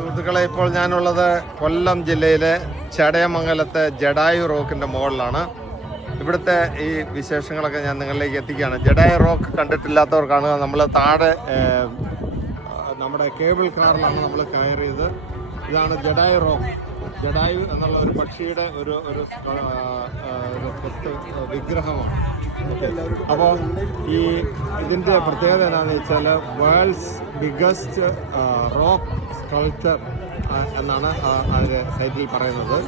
സുഹൃത്തുക്കളെ, ഇപ്പോൾ ഞാനുള്ളത് കൊല്ലം ജില്ലയിലെ ചടയമംഗലത്തെ ജഡായു റോക്കിൻ്റെ മുകളിലാണ്. ഇവിടുത്തെ ഈ വിശേഷങ്ങളൊക്കെ ഞാൻ നിങ്ങളിലേക്ക് എത്തിക്കുകയാണ്. ജഡായു റോക്ക് കണ്ടിട്ടില്ലാത്തവർക്കാണ്. നമ്മൾ താഴെ നമ്മുടെ കേബിൾ കാറിലാണ് നമ്മൾ കയറിയത്. ഇതാണ് ജഡായു റോക്ക്. ജഡായു എന്നുള്ള ഒരു പക്ഷിയുടെ ഒരു വിഗ്രഹമാണ്. അപ്പോൾ ഇതിൻ്റെ പ്രത്യേകത എന്താണെന്ന് വെച്ചാൽ വേൾഡ്സ് ബിഗ്ഗസ്റ്റ് റോക്ക് സ്കൾപ്ചർ എന്നാണ് അതിൻ്റെ സൈറ്റിൽ പറയുന്നത്,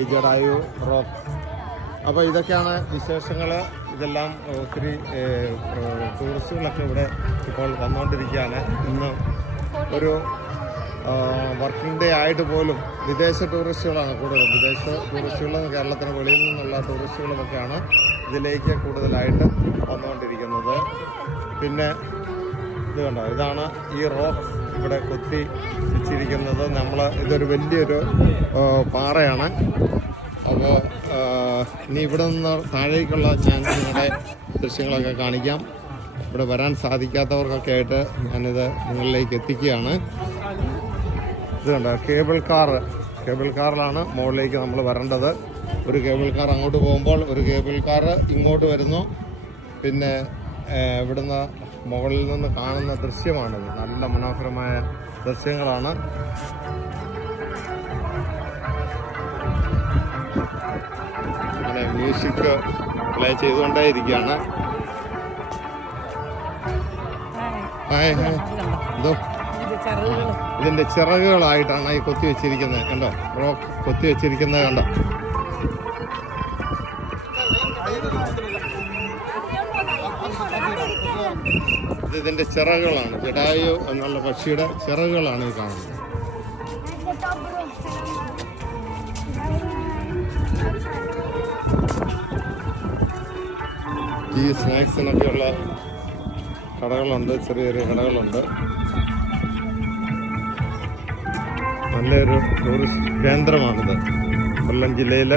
ഈ ജഡായു റോക്ക്. അപ്പോൾ ഇതൊക്കെയാണ് വിശേഷങ്ങൾ. ഇതെല്ലാം ഒത്തിരി ടൂറിസ്റ്റുകളൊക്കെ ഇവിടെ ഇപ്പോൾ വന്നുകൊണ്ടിരിക്കുകയാണ്. ഇന്ന് ഒരു വർക്കിംഗ് ഡേ ആയിട്ട് പോലും വിദേശ ടൂറിസ്റ്റുകളാണ് കൂടുതലും. വിദേശ ടൂറിസ്റ്റുകളും കേരളത്തിന് വെളിയിൽ നിന്നുള്ള ടൂറിസ്റ്റുകളുമൊക്കെയാണ് ഇതിലേക്ക് കൂടുതലായിട്ട് വന്നുകൊണ്ടിരിക്കുന്നത്. പിന്നെ ഇത് കണ്ടോ, ഇതാണ് ഈ റോക്ക് ഇവിടെ കൊത്തി വെച്ചിരിക്കുന്നത്. ഇതൊരു വലിയൊരു പാറയാണ്. അപ്പോൾ ഇനി ഇവിടെ നിന്ന് താഴേക്കുള്ള ഞാൻ നിങ്ങളുടെ ദൃശ്യങ്ങളൊക്കെ കാണിക്കാം. ഇവിടെ വരാൻ സാധിക്കാത്തവർക്കൊക്കെ ആയിട്ട് ഞാനിത് നിങ്ങളിലേക്ക് എത്തിക്കുകയാണ്. ഇത് കണ്ടോ, കേബിൾ കാറിലാണ് മുകളിലേക്ക് നമ്മൾ വരേണ്ടത്. ഒരു കേബിൾ കാർ അങ്ങോട്ട് പോകുമ്പോൾ ഒരു കേബിൾ കാർ ഇങ്ങോട്ട് വരുന്നു. പിന്നെ ഇവിടുന്ന് മുകളിൽ നിന്ന് കാണുന്ന ദൃശ്യമാണിത്. നല്ല മനോഹരമായ ദൃശ്യങ്ങളാണ്. അങ്ങനെ മ്യൂസിക് പ്ലേ ചെയ്തുകൊണ്ടേയിരിക്കുകയാണ്. എന്തോ ഇതിൻ്റെ ചിറകുകളായിട്ടാണ് ഈ കൊത്തി വെച്ചിരിക്കുന്നത്. കണ്ടോ, റോക്ക് കൊത്തി വെച്ചിരിക്കുന്നത് കണ്ടോ. ഇതിൻ്റെ ചിറകുകളാണ്. ജഡായു എന്നുള്ള പക്ഷിയുടെ ചിറകുകളാണ് ഈ കാണുന്നത്. ഈ സ്നാക്സിനൊക്കെയുള്ള കടകളുണ്ട്, ചെറിയ ചെറിയ കടകളുണ്ട്. നല്ലൊരു ടൂറിസ്റ്റ് കേന്ദ്രമാണിത്. കൊല്ലം ജില്ലയിൽ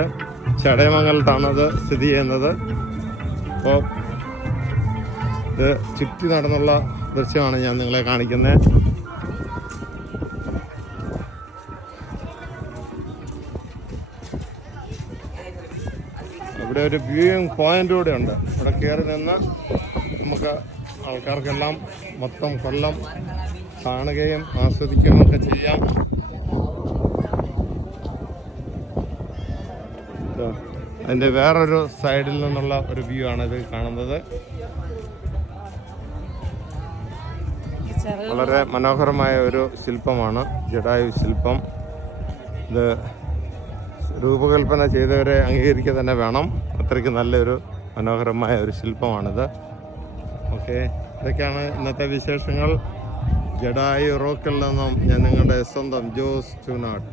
ചടയമംഗലത്താണത് സ്ഥിതി ചെയ്യുന്നത്. അപ്പോൾ ഇത് ചുറ്റി നടന്നുള്ള ദൃശ്യമാണ് ഞാൻ നിങ്ങളെ കാണിക്കുന്നത്. ഇവിടെ ഒരു വ്യൂയിങ് പോയിന്റ് കൂടെ ഉണ്ട്. ഇവിടെ കയറി നിന്ന് നമുക്ക് ആൾക്കാർക്കെല്ലാം മൊത്തം കൊല്ലം കാണുകയും ആസ്വദിക്കുകയും ഒക്കെ ചെയ്യാം. അതിൻ്റെ വേറൊരു സൈഡിൽ നിന്നുള്ള ഒരു വ്യൂ ആണ് ഇത് കാണുന്നത്. വളരെ മനോഹരമായ ഒരു ശില്പമാണ് ജഡായു ശില്പം. ഇത് രൂപകൽപ്പന ചെയ്തവരെ അംഗീകരിക്കുക തന്നെ വേണം. അത്രയ്ക്ക് നല്ലൊരു മനോഹരമായ ഒരു ശില്പമാണിത്. ഓക്കെ, ഇതൊക്കെയാണ് ഇന്നത്തെ വിശേഷങ്ങൾ. ജഡായു റോക്കിൽ നിന്നും ഞാൻ നിങ്ങളുടെ സ്വന്തം ജോസ് ചൂനാട്ട്.